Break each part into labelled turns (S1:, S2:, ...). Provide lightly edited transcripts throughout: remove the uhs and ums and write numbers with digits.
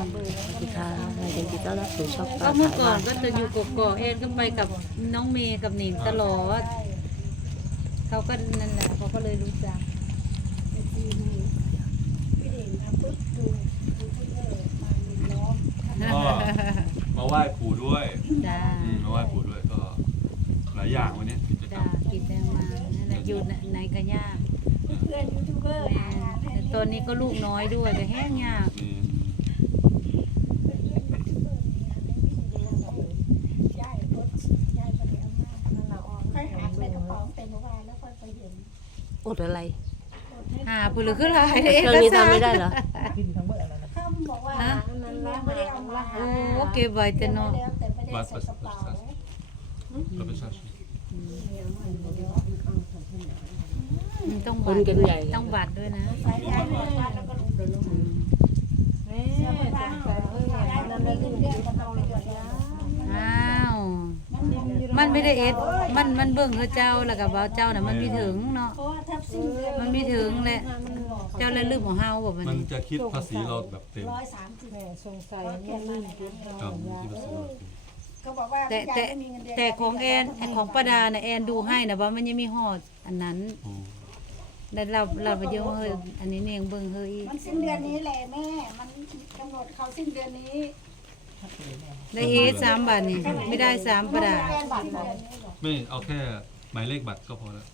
S1: สวัสดีค่ะยินดีต้อนรับสู่ช่อง
S2: ก็เมื่อก่อนก็จะอยู่กกอกเอ็นก็ไปกับน้องเมย์กับหนิงตลอดเขาก็นั่นแหละเขาก็เลยรู้จัก
S3: ก็มาไหว้ปู่ด้วย
S2: จ้า
S3: มาไหว้ปู่ด้วยก็หลายอย่างวันนี้กิจกรร
S2: จ้าม กินแดงมานั่นแหละอยู่ในกระยาก
S4: เพื่อนยูทูบเบอร์หางานให้
S2: แต่ตอนนี้ก็ลูกน้อยด้วยก็แห้งยาก
S4: ย้ายรถย้ายไปเดี๋ยวมาค่อยหาใส่กระเป๋าเต็มเมื่อวานแล้วค่อยไปเห็น
S1: อดอะไร
S2: หาผู้หรือขึ้นลาย
S1: เครื่องนี้ทำไม่ได้เหรอ
S4: เขาบอกว่านั้นแล้วไม่ได้เอามา
S2: โอ้เก็บไว้แต่เนาะ
S4: แต่ไม่ได้ใส่กระเป๋า
S3: เราไปซัก
S2: ต้อง
S1: ค
S2: บั
S1: น
S2: ตร
S1: กันใหญ่
S2: ต้องบัตรด้วยนะ
S4: ใส่ย้ายรถมาแล้วก็ลงเดินลงเสื้อผ้าย้ายมันมีเงินเดือนก็ต้องไปหยดยา
S2: อ้าวมันไม่ได้เอ็ดมันเบิ่งเขาเจ้าแล้วกับเบาเจ้าน่ะมันมีถึงเนาะ
S4: เพราะว่าทับสิ้นเดือน
S2: มันมีถึงแหละเจ้าเลยลืมของเฮาบ่มัน
S3: มันจะคิดภาษีเราแบบเต็ม
S4: 130สงสัยเนี่ยมัน
S3: ครับคิดภาษีเราเต็ม
S4: เขาบอกว่า
S2: แต่ของแอนของป้าดาเนี่ยแอนดูให้นะว่ามันยังมีฮอดอันนั้น
S3: โอ้
S2: แล้วเราไปเยอะเฮ้ยอันนี้เนี่ยยังเบิ่งเฮ้ย
S4: มันสิ้นเดือนนี้แหละแม่มันกำหนดเขาสิ้นเดือนนี้
S2: ได้เฮด3 บาทนี่ไม่ได้3ป้าดา
S4: บัตรเดือนนี้หรอ
S3: ไม่เอาแค่หมายเลขบัตรก็พอแล้ว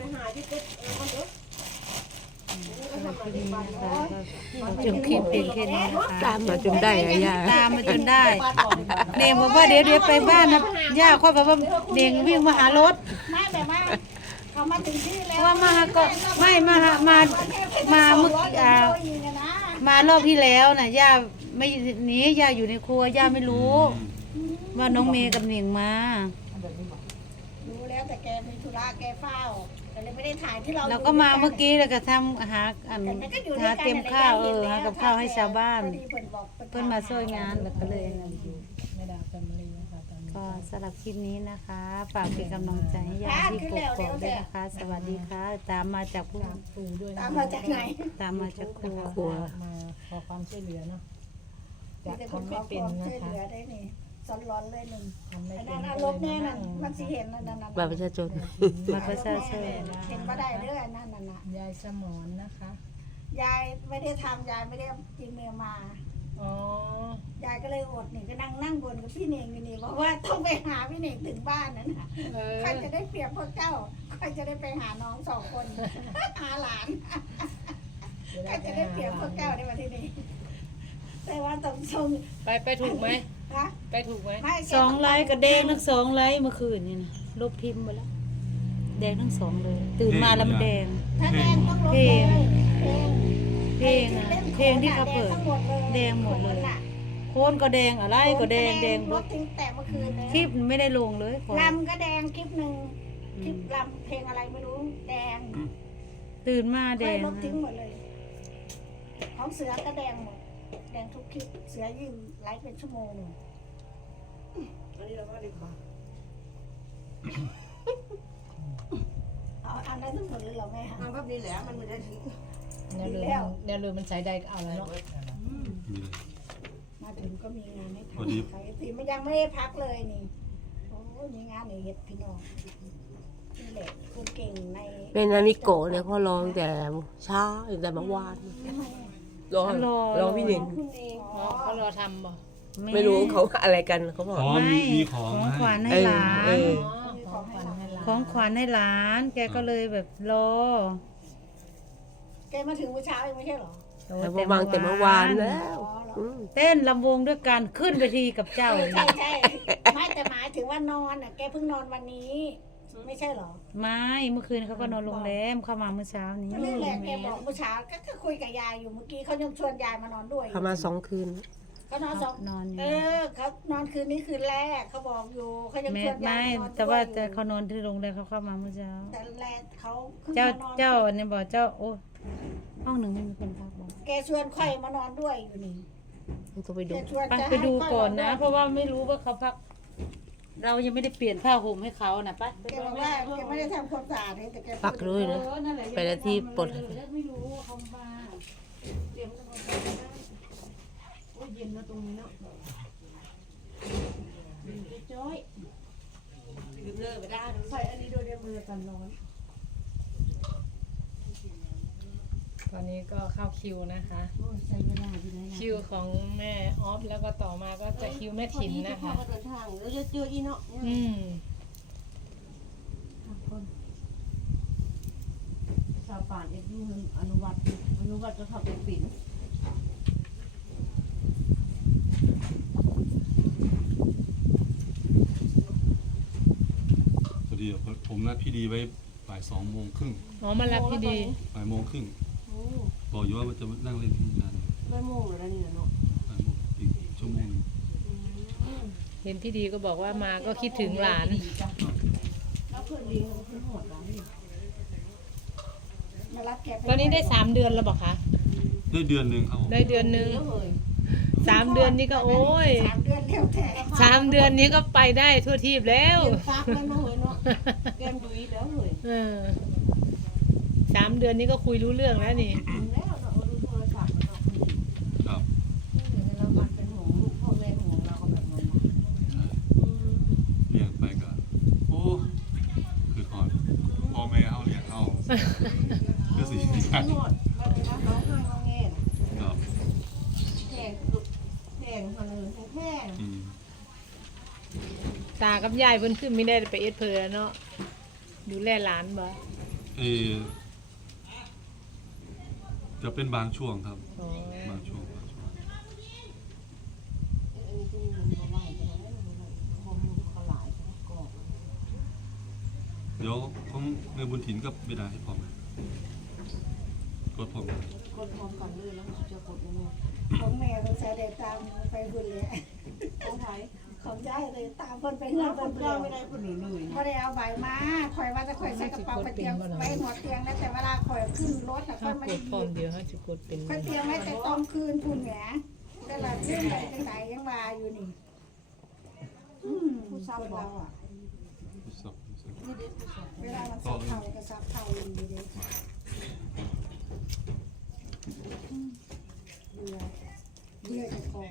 S2: จบคลิปเพียงแค่นี้นะคะ
S1: ตามมาจนได้อะย่า
S2: ตามมาจนได้เน่งบอกว่าเดี๋ยวไปบ้านนะย่าค่อยบอกว่าเน่งวิ่งมาหารถ
S4: ไม่แต่ว่าเขามาถึงที่
S2: เพ
S4: แล้ว
S2: ราะว่ามาหาก็ไม่มาเมื่อมารอบที่แล้วน่ะย่าไม่หนีย่าอยู่ในครัวย่าไม่รู้ ว่าน้องเมย์กับเน่งมา
S4: รู้แล้วแต่แกมีธุระแกเฝ้าแต่เลยไม่ได้ถ่ายที่เรา
S2: เราก็มาเมื่อกี้แล้วก็ทำหาเตรียมข้าวหากับข้าวให้ชาวบ้าน เพื่อนมาช่วยงานแล้วก็เลยก็สำหรับคลิปนี้นะคะฝากเป็นกำลังใจให้ยาที่กกอกด้วยนะคะ สวัสดีค่ะ ตามมาจากผู้
S4: ตามมาจากไหน
S2: ตามมาจากครัว
S1: ครัว
S5: มาขอความช่วยเหลือเนาะจะ
S4: มีแต่คน
S5: ทำ
S4: ข
S5: ไม่
S4: อ
S5: เป็น
S4: ความ
S5: นะ
S4: ช่วยเห
S5: คะ
S4: ลือได้นี่ซ้อนร้อนเลยหนึ่ง
S5: ทำไม่
S4: ไอ้
S5: เป็
S4: นั่
S5: น
S4: นอารมณ์แน่นั่นมันสิเห็นนั่น
S1: บัตรประชาชน
S2: มาประชาชน
S4: เห็นว่าได้เรื่องนั่นน่ะ
S5: ยายสมอนนะคะ
S4: ยายไม่ได้ทำยายไม่ได้กินเมียมา
S5: อ๋อย
S4: ายก็เลยอดนี่ก็นั่งบนกับพี่เน่งอยู่นี่บอกว่าต้องไปหาพี่เน่งถึงบ้านนั่นน่ะใครจะได้เปรียบพวกเจ้าใครจะได้ไปหาน้อง2 คนหาหลานใครจะได้เปรียบพวกเจ้าในวันที่นี้แต่ว่าต้องชม
S5: ไปถูกไหม
S4: นะ
S5: ไปถูกไหม
S4: ไม่
S2: 2 ไลค์กับแดงทั้ง2 ไลค์เมื่อคืนนี่นะลบพิมพ์ไปแล้วแดงทั้ง2เลย ตื่นมาแล้วมันแดง
S4: ถ้าแดงต้องลบเลยเพลง
S2: เพลงที่เขาเปิดแดงหมดเลย โคนก็แดงอะไรก็แดงแดง
S4: ลบทิ้งแต่เมื่อคืนเลย
S2: คลิปไม่ได้ลงเลยขอ
S4: ลำก็แดงคลิปหนึ่งคลิปลำเพลงอะไรไม่รู้แดง
S2: ตื่นมาแด
S4: ค่อย
S2: ง
S4: ลบทิ้งหมดเลยของเสือก็แดงหมดแดงทุกคลิปเสือยิ่งไลฟ์เป็นชั่วโมงเอาอันนั้นทั้งหมดเลยเหรอแม่
S5: แนวลืมมันใช้ได้ก็เอาแล้วเนาะ
S3: มีเลย
S4: มาถึงก็มีงานให้
S3: พอดี
S4: ทำใครตีมันยังไม่ได้พักเลยนี่โอ้มีงานในเฮ็ดพี่น้องนี่แหละคนเก่งใน
S1: เป็นอามิโกะเนี่ยเขาร้องแต่เช้าตั้งแต่เมื่อวานร้องพี่หนึ่ง
S4: คุณเอง
S5: เขารอทำบ่
S1: ไม่รู้เขาอะไรกันเขาบอก
S3: อ๋อ
S2: ไม่
S3: มีของ
S2: ของขวัญ
S3: ให้
S2: ให้หลาน
S5: ของขวัญให้หลาน
S2: ของขวัญให้หลาน แกก็เลยแบบรอ
S4: แกมาถึงเมื่อเช้าเองไม่ใช่เหรอ
S1: แต่วางแต่เมื่อวานแล้ว
S4: อ๋อเหรอ
S2: เต้นลำวงด้วยกันขึ้นเวทีกับเจ้า
S4: ใช่ใช่ไม่แต่หมายถึงว่านอนอ่ะแกเพิ่งนอนวันนี้ ไม่ใช่เหรอ
S2: ไม่เมื่อคืนเขาก็นอนโรงแรมเข้ามาเมื่อเช้านี้
S4: ก็นี่แหละแกบอกเมื่อเช้าก็คุยกับยายอยู่เมื่อกี้เขายังชวนยายมานอนด้วย
S1: เขามา2 คืน
S4: เขานอนสอง
S2: นอนอยู่
S4: เขานอนคืนนี้คืนแรกเขาบอกอยู่เขายัง
S2: แม่
S4: ชวนยา
S2: ไม่
S4: ยมานอนด้วย
S2: แต่ว่าแต่เขานอนที่โรงแรมเขาเข้ามาเมื่อเช้า
S4: แต่แรกเขาขึ้น
S2: เจ้าม
S4: านอน
S2: เจ้าเนี่ยบอกเจ้าโอ้ห้องหนึ่งไม่มีคนพักบอก
S4: แกชวนค่อยมานอนด้วยอยู่นี่
S1: ต้องไปดู
S4: แกชวน
S2: ไป
S4: จะ
S2: ไปดู
S4: ให้ค่ย
S2: ก่อนนะ
S4: ด้วย
S2: เพราะว่าไม่รู้ว่าเขาพัก เรายังไม่ได้เปลี่ยนผ้าห่มให้เขานะไป
S4: แกบอกว่าแกไม่ได้ทำความสะอาดเลยแต่แก
S1: ปักเลยนะ
S2: นั่นแหละ
S1: ไปที่ปลด
S2: ไม่รู้ว่าเขามาเตรียมทำความสะอาดได้โอ้
S6: เย็นนะตรงนี้เนาะจ้อย
S1: เลิกไปได้
S6: ใส่อันนี้โดยเดียวมือกันร้อน
S5: ตอนนี้ก็เข้าคิวนะคะ
S6: โอ้ยใส่เวลาอยู่ไหน
S5: คิวของแม่ออฟแล้วก็ต่อมาก็จะคิวแม่ถิ่นนะคะ
S6: พอดีเดินทางแล้วจะเจออีเนาะ
S5: อืม
S6: ชาวป่านเอ็ดยูอนุวัตจะเข้าไปปิ่น
S3: พอดีผมนัดพี่ดีไว้บ่าย2:30
S5: อ๋อมารับพี่ดี
S3: บ่ายโมงครึ่ง
S6: โอ้
S3: บอกอยู่ว่ามันจะนั่งเล่นที่งาน
S6: ได้โมงแล้วนี่เนาะ
S3: บ่ายโมงอีกชั่วโมงหนึ่ง
S5: เห็นพี่ดีก็บอกว่ามาก็คิดถึงหลาน
S6: แล้วเพื่อนดีเขาเพื่อนหอดร้านนี่
S4: มารับแก
S5: ตอนนี้ได้3 เดือนแล้วบอกคะ
S3: ได้เดือนหนึ่งครับผม
S5: ได้เดือนหนึง
S6: เยอะเลย
S5: 3 เดือนนี้ก็โอ้ย
S4: 3 เดือนเร็วแท้
S5: 3 เดือนนี้ก็ไปได้ทั่วทีบแล้ว
S6: เรียนฟักแล้วเนาะเฮ้ยเนาะแกมดุยแล้วเฮ้ย
S5: เออ3 เดือนนี้ก็คุยรู้เรื่องแล้วนี่
S6: แล้วเนาะดูโทรศัพท์เนาะ
S3: ครับ
S6: เรามันเป็นห่วงลูกพ่อแม่ห่วงเราก็แบบนั้น
S3: ใช่เลี้ยงไปก็โอ้คือก่อนพ่อแม่เขาเลี้ยงเขาก็สิ
S6: ทั้งหมดเราไปรับร้องไห้ร้องแง่
S3: ครับ
S6: แพงแพงมาเลยแพง
S3: อืม
S5: ตากับยายเพิ่นขึ้นไม่ได้ไปเอ็ดเพลเนาะดูแลหลานบ่
S3: เออจะเป็นบางช่วงครับ
S5: อ๋อบ
S3: างช่วง
S6: อันนี้ก็มีมันมาไหวแต่เราไม่รู้เลยข้อมูลเขาหลายกรอบ
S3: เดี๋ยวของแม่บุญถิ่นกับเบดาให้พร้อมกดพร้อมกัน
S6: กดพร้อมกันเลยแล้วจะกดยังไง
S4: ของแม่สงสัยได้ตามไปหุ่นเลย
S6: ต้องใช้
S4: ของยายเลยตามคนไป
S6: เพื่
S4: เฮื
S6: อ
S4: อน
S6: ค
S4: เพิ่
S6: น
S4: น
S6: เจ้า
S4: เดียว
S6: ไม่ได้คนหนีเลย
S4: บ่ได้เอาใบมาข่อยว่าจะข่อยใส่กระเป๋าไปเตียงไว้หัวเตียงนะแต่เวลาข่อยขึ้นรถน่ะข่
S5: ถ้า
S4: อยไม่
S5: ก
S4: ได้
S5: ดพร้อมเดียวเขาจะกดเป็น
S4: ข่อยเตรียมไว้แต่ตอนคืนพุ่นแหมแต่ละเรื่องใดจังไดยังว่าอยู่นี่ผู้สาวเราอ่ะ
S3: สับ
S4: เวลามันสับเท่าก็สับเท่าอยู่ดีเด้เบื่อจะของ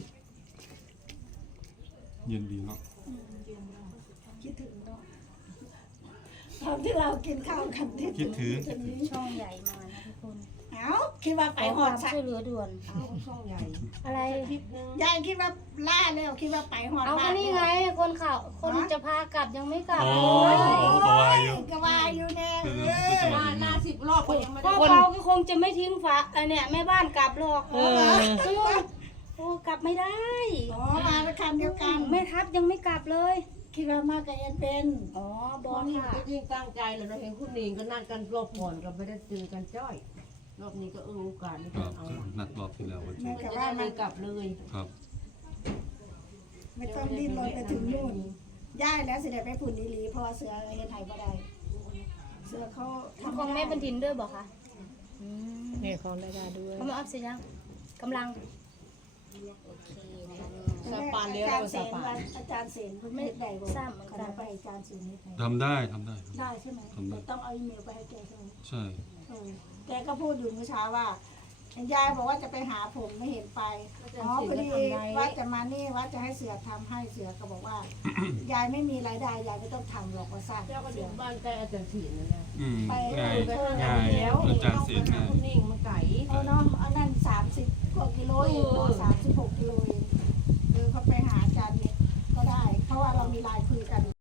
S3: เย็นดีเนาะ
S4: คิดถึงเนาะตอนที่เรากินข้าวกันที่
S3: คิดถึง
S7: ช่องใหญ่มานะทุกคน
S4: เอ้าคิดว่าไปหอด
S7: ความ
S4: สัก
S7: ช่วยเหลือด่วน
S6: เอาช่องใหญ่
S7: อะไร
S4: ยายคิดว่าล่าแล้วคิดว่าไปหอด
S7: เอา
S4: บ้า
S7: ก็
S4: น
S7: นี่ไง คนข่าวคนจะพากลับยังไม่กลับ
S3: โอ้
S7: เลย
S3: ก็ว่าอยู่
S4: ก็ว่าอยู่แน่
S3: คือ
S4: เอ
S3: คือจะ
S4: อ
S3: มา
S6: หน้า10 รอบก็ยังไม่
S7: พ่
S6: ได้
S7: อเขาก็คงจะไม่ทิ้งฝาเนี่ยแม่บ้านกลับหรอก
S5: เออ
S7: โอ้กลับไม่ได้
S4: อ๋อมาเป็นคันเดียวกัน
S7: แม่ทัพยังไม่กลับเลย
S4: คิดว่ามากกับยันเป็น
S7: อ๋อบอ
S6: ตอน
S7: ล
S6: นี้
S7: ค่ะ
S6: ก็ยิ่งตั้งใจเลยเราเห็นคุณหนิงก็นัดกันรอบก่อนก็ไม่ได้เจอกันจ้อยรอบนี้ก็โอกาสนี้
S3: ค
S6: ก็
S3: รับ
S6: เอา
S3: นัดรอบที่แล้ววัน
S4: แม่
S3: ที่
S4: ก็
S6: จะ
S4: ว่า
S6: ได้
S4: มั
S6: ไม่
S4: น
S6: กลับเลย
S3: ครับ
S4: ไม่ต้องดิ้นรนไปถึงนู่นย่ายแล้วสิได้ไปผุ่นอีหลีเพราะว่าเสือเฮ็ดไทยบ่ได้เสือเขา
S7: ทำของแม่บันทินด้วยบอกค่ะ
S5: นี่ของได้ด้วย
S7: เขามาอัพเสียยังกำลังโอเคนะคะ
S6: สาปานเลี้ยง
S4: อาจาร
S6: เรา
S4: ย์เส
S6: สาน ปาน
S4: อาจารย์เสนเพิ่นไม่ได้บ่
S7: ทราบเหมือน
S4: ค
S7: กัน
S4: ณะไปอาจารย์เสนเฮ็ดไทย
S3: ทำได้
S4: ได้ใช่ไหมแต่ต้องเอาอีเมลไปให้แกใช่ไหม
S3: ใช่
S4: แกก็พูดอยู่เมื่อเช้าว่ายายบอกว่าจะไปหาผมไม่เห็นไปอ๋อพอดีว่าจะมานี่ว่าจะให้เสือทำให้เสือก็บอกว่า ยายไม่มีรายได้ยายไม่ต้องทำหรอกว่าซ่า
S6: เจ้าก็อ
S4: เสื
S6: ยู่
S4: อ
S6: บ้านใกล้อาจารย์ศิลป์นั่นแหละ
S3: อืม
S4: ไป
S3: ง่าย
S6: ไปทำงา
S3: ง่าน ย
S6: แล้ว
S3: อาจารย์เสีย
S6: ต้องไปหา
S3: ง่าย
S6: คุณหนิงมาไก่
S4: เอาเนาะเอานั่น30 กว่ากิโลเองเนาะ36 กิโลเองเขาไปหาอาจารย์เนี่ยก็ได้ เพราะว่าเรามีไลน์คุยกัน